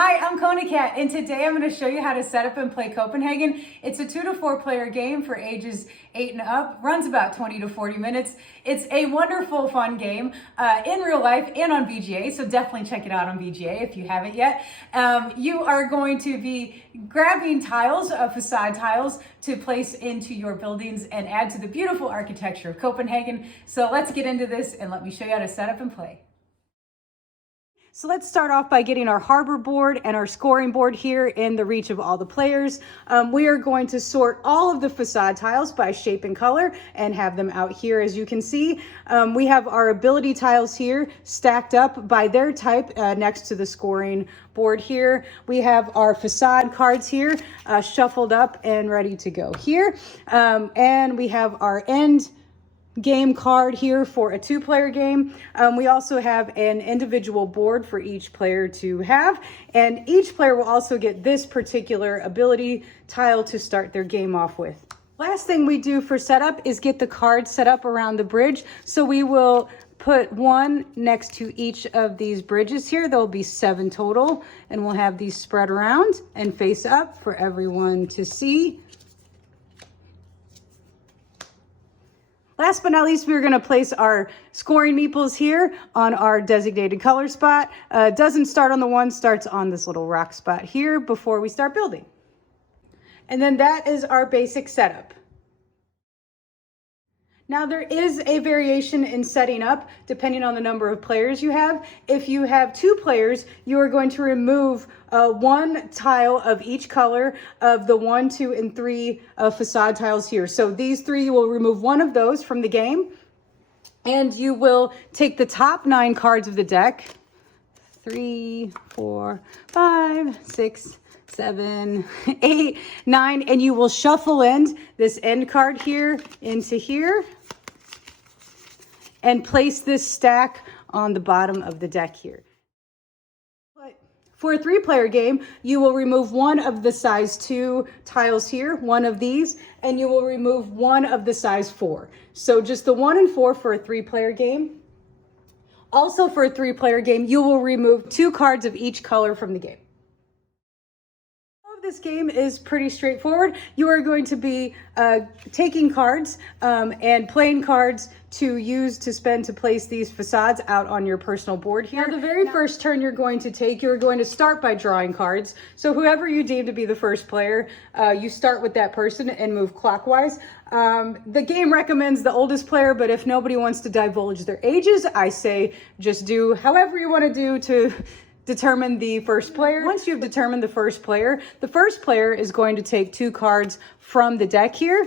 Hi, I'm Cat, and today I'm going to show you how to set up and play Copenhagen. It's a 2 to 4 player game for ages 8 and up, runs about 20 to 40 minutes. It's a wonderful, fun game in real life and on VGA, so definitely check it out on VGA if you haven't yet. You are going to be grabbing tiles, facade tiles, to place into your buildings and add to the beautiful architecture of Copenhagen. So let's get into this and let me show you how to set up and play. So let's start off by getting our harbor board and our scoring board here in the reach of all the players. We are going to sort all of the facade tiles by shape and color and have them out here. As you can see, we have our ability tiles here stacked up by their type next to the scoring board here. We have our facade cards here shuffled up and ready to go here. And we have our end game card here for a 2-player game. We also have an individual board for each player to have, and each player will also get this particular ability tile to start their game off with. Last thing we do for setup is get the cards set up around the bridge. So we will put one next to each of these bridges here. There'll be 7 total, and we'll have these spread around and face up for everyone to see. Last but not least, we're going to place our scoring meeples here on our designated color spot. Doesn't start on the one, starts on this little rock spot here before we start building. And then that is our basic setup. Now there is a variation in setting up depending on the number of players you have. If you have 2 players, you are going to remove 1 tile of each color of the 1, 2, and 3 facade tiles here. So these 3, you will remove 1 of those from the game, and you will take the top 9 cards of the deck, 3, 4, 5, 6, 7, 8, 9, and you will shuffle in this end card here into here and place this stack on the bottom of the deck here. For a 3-player game, you will remove 1 of the size 2 tiles here, 1 of these, and you will remove 1 of the size 4. So just the 1 and 4 for a 3-player game. Also for a 3-player game, you will remove 2 cards of each color from the game. This game is pretty straightforward. You are going to be taking cards and playing cards to use to spend to place these facades out on your personal board here. Now, the very first turn you're going to take, you're going to start by drawing cards. So whoever you deem to be the first player, you start with that person and move clockwise. The game recommends the oldest player, but if nobody wants to divulge their ages, I say just do however you want to do to determine the first player. Once you've determined the first player is going to take 2 cards from the deck here,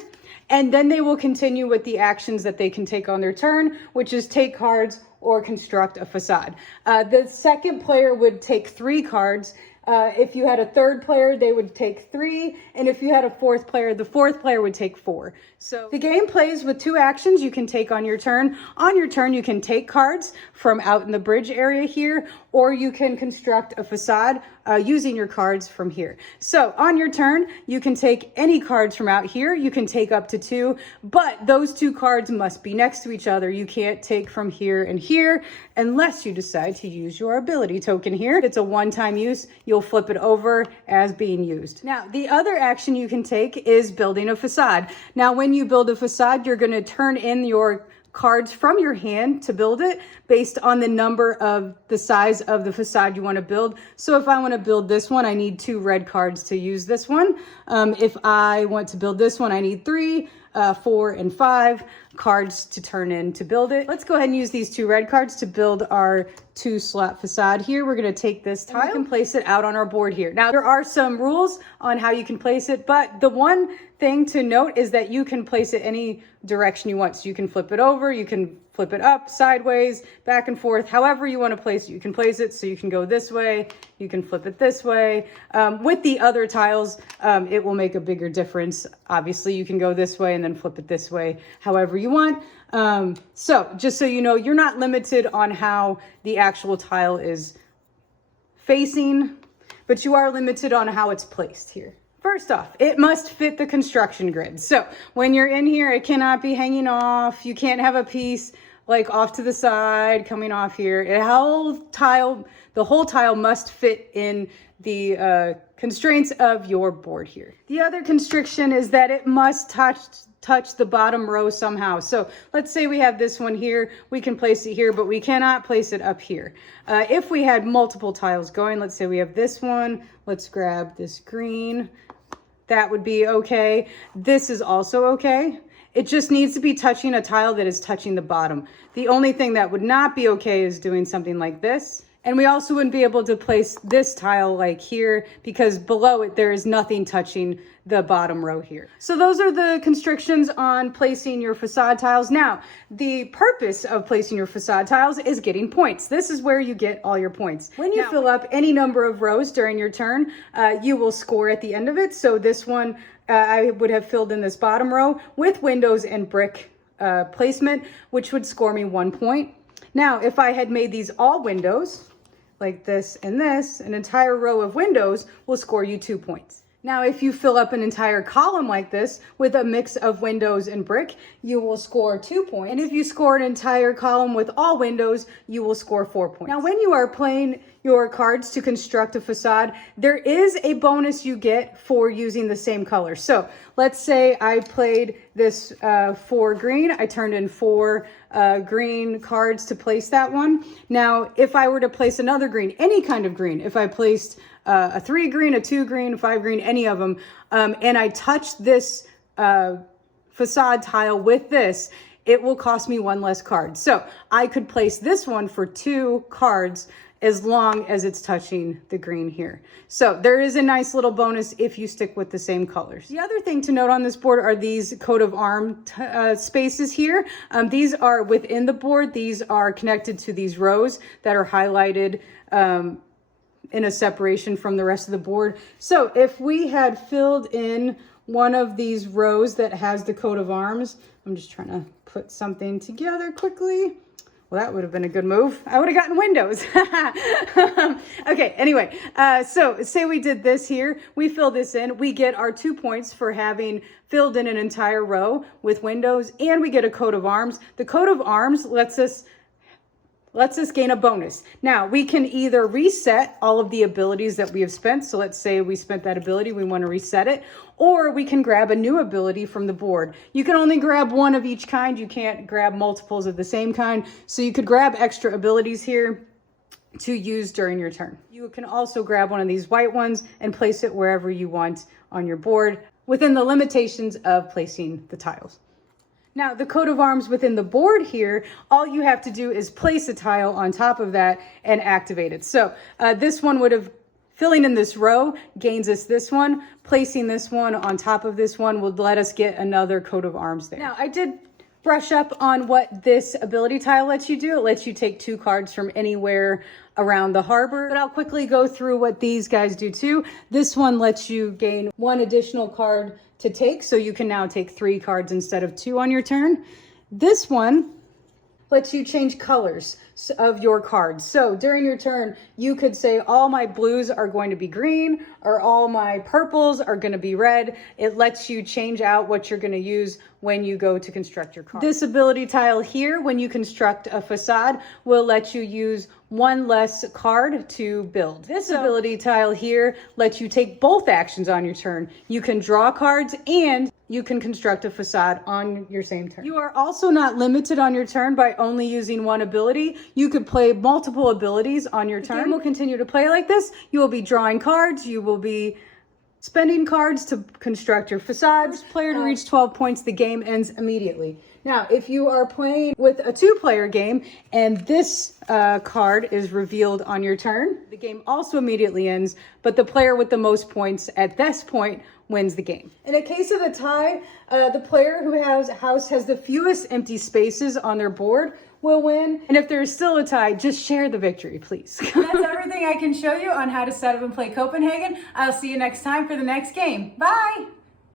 and then they will continue with the actions that they can take on their turn, which is take cards or construct a facade. The second player would take 3 cards. If you had a 3rd player, they would take 3. And if you had a 4th player, the 4th player would take 4. So the game plays with 2 actions you can take on your turn. On your turn, you can take cards from out in the bridge area here, or you can construct a facade using your cards from here. So on your turn, you can take any cards from out here. You can take up to 2, but those 2 cards must be next to each other. You can't take from here and here unless you decide to use your ability token here. It's a one-time use. You'll flip it over as being used. Now, the other action you can take is building a facade. Now, when you build a facade, you're going to turn in your cards from your hand to build it based on the number of the size of the facade you want to build. So if I want to build this one, I need 2 red cards to use this one. If I want to build this one, I need 3, 4, and 5 cards to turn in to build it. Let's go ahead and use these 2 red cards to build our 2-slot facade here. We're going to take this tile and we can place it out on our board here. Now, there are some rules on how you can place it, but the one thing to note is that you can place it any direction you want. So you can flip it over, you can flip it up, sideways, back and forth, however you want to place it. You can place it so you can go this way, you can flip it this way. With the other tiles, it will make a bigger difference. Obviously, you can go this way and then flip it this way, however you want. So just so you know, you're not limited on how the actual tile is facing, but you are limited on how it's placed here. First off, it must fit the construction grid. So when you're in here, it cannot be hanging off. You can't have a piece like off to the side, coming off here. The whole tile must fit in the constraints of your board here. The other constriction is that it must touch the bottom row somehow. So let's say we have this one here, we can place it here, but we cannot place it up here. If we had multiple tiles going, let's say we have this one, let's grab this green, that would be okay. This is also okay. It just needs to be touching a tile that is touching the bottom. The only thing that would not be okay is doing something like this. And we also wouldn't be able to place this tile like here because below it, there is nothing touching the bottom row here. So those are the constrictions on placing your facade tiles. Now, the purpose of placing your facade tiles is getting points. This is where you get all your points. When you fill up any number of rows during your turn, you will score at the end of it. So this one, I would have filled in this bottom row with windows and brick placement, which would score me 1 point. Now, if I had made these all windows, like this and this, an entire row of windows will score you 2 points. Now, if you fill up an entire column like this with a mix of windows and brick, you will score 2 points. And if you score an entire column with all windows, you will score 4 points. Now, when you are playing your cards to construct a facade, there is a bonus you get for using the same color. So let's say I played this 4 green. I turned in 4 green cards to place that one. Now, if I were to place another green, any kind of green, if I placed a 3 green, a 2 green, a 5 green, any of them, and I touched this facade tile with this, it will cost me 1 less card. So I could place this one for 2 cards as long as it's touching the green here. So there is a nice little bonus if you stick with the same colors. The other thing to note on this board are these coat of arm spaces here. These are within the board. These are connected to these rows that are highlighted in a separation from the rest of the board. So if we had filled in one of these rows that has the coat of arms, I'm just trying to put something together quickly. Well, that would have been a good move. I would have gotten windows. Okay, anyway, so say we did this here. We fill this in. We get our 2 points for having filled in an entire row with windows, and we get a coat of arms. The coat of arms lets us gain a bonus. Now, we can either reset all of the abilities that we have spent. So let's say we spent that ability, we want to reset it, or we can grab a new ability from the board. You can only grab one of each kind. You can't grab multiples of the same kind. So you could grab extra abilities here to use during your turn. You can also grab one of these white ones and place it wherever you want on your board within the limitations of placing the tiles. Now, the coat of arms within the board here, all you have to do is place a tile on top of that and activate it. So this one would have, filling in this row gains us this one. Placing this one on top of this one would let us get another coat of arms there. Now, I did brush up on what this ability tile lets you do. It lets you take 2 cards from anywhere around the harbor, but I'll quickly go through what these guys do too. This one lets you gain 1 additional card to take, so you can now take 3 cards instead of 2 on your turn. This one lets you change colors of your cards. So during your turn, you could say all my blues are going to be green or all my purples are going to be red. It lets you change out what you're going to use when you go to construct your card. This ability tile here, when you construct a facade, will let you use 1 less card to build. This ability tile here lets you take both actions on your turn. You can draw cards and you can construct a facade on your same turn. You are also not limited on your turn by only using 1 ability. You could play multiple abilities on your turn. The game will continue to play like this. You will be drawing cards. You will be spending cards to construct your facades. First player to reach 12 points, the game ends immediately. Now, if you are playing with a 2-player game and this card is revealed on your turn, the game also immediately ends, but the player with the most points at this point wins the game. In a case of a tie, the player who has the fewest empty spaces on their board will win. And if there's still a tie, just share the victory, please. That's everything I can show you on how to set up and play Copenhagen. I'll see you next time for the next game. Bye!